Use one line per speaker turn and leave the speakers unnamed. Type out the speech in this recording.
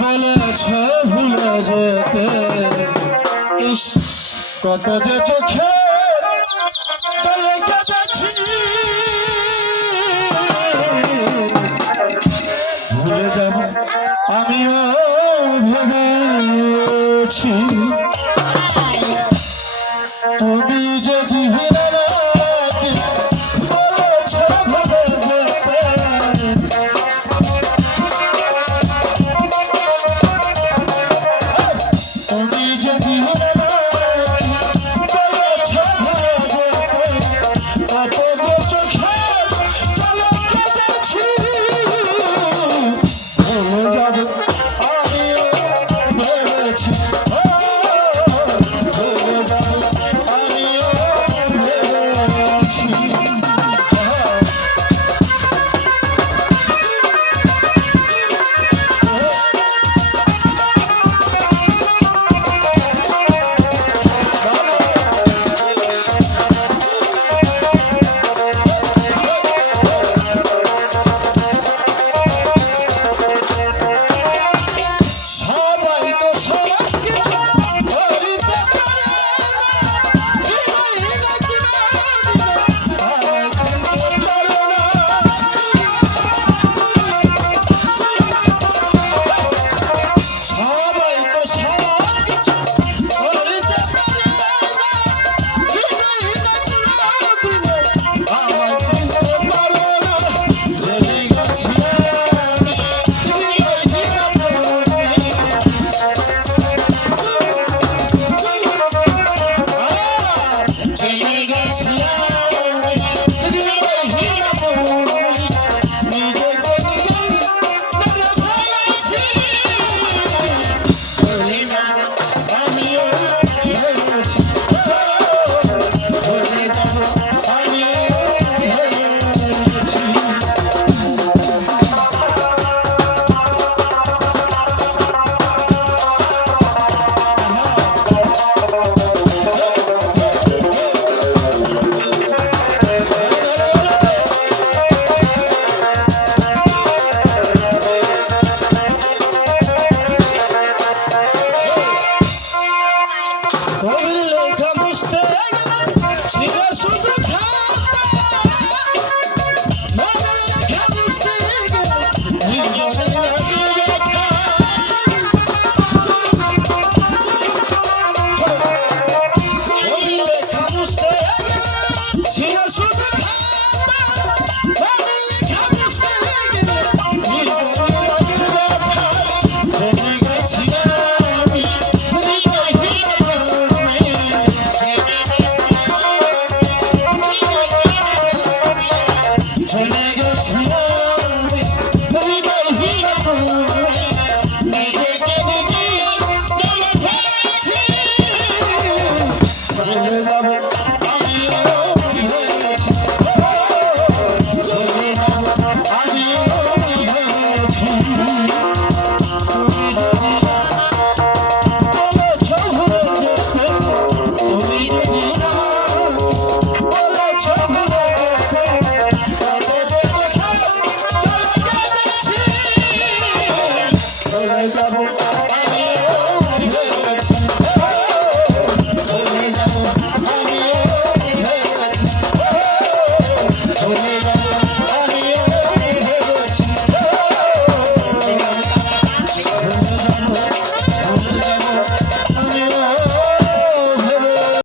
বলেছ ভুলে যেতে। ইস কত যে চোখে চলে গেছি ভুলে যাব আমিও ভেবেছি। Thank you.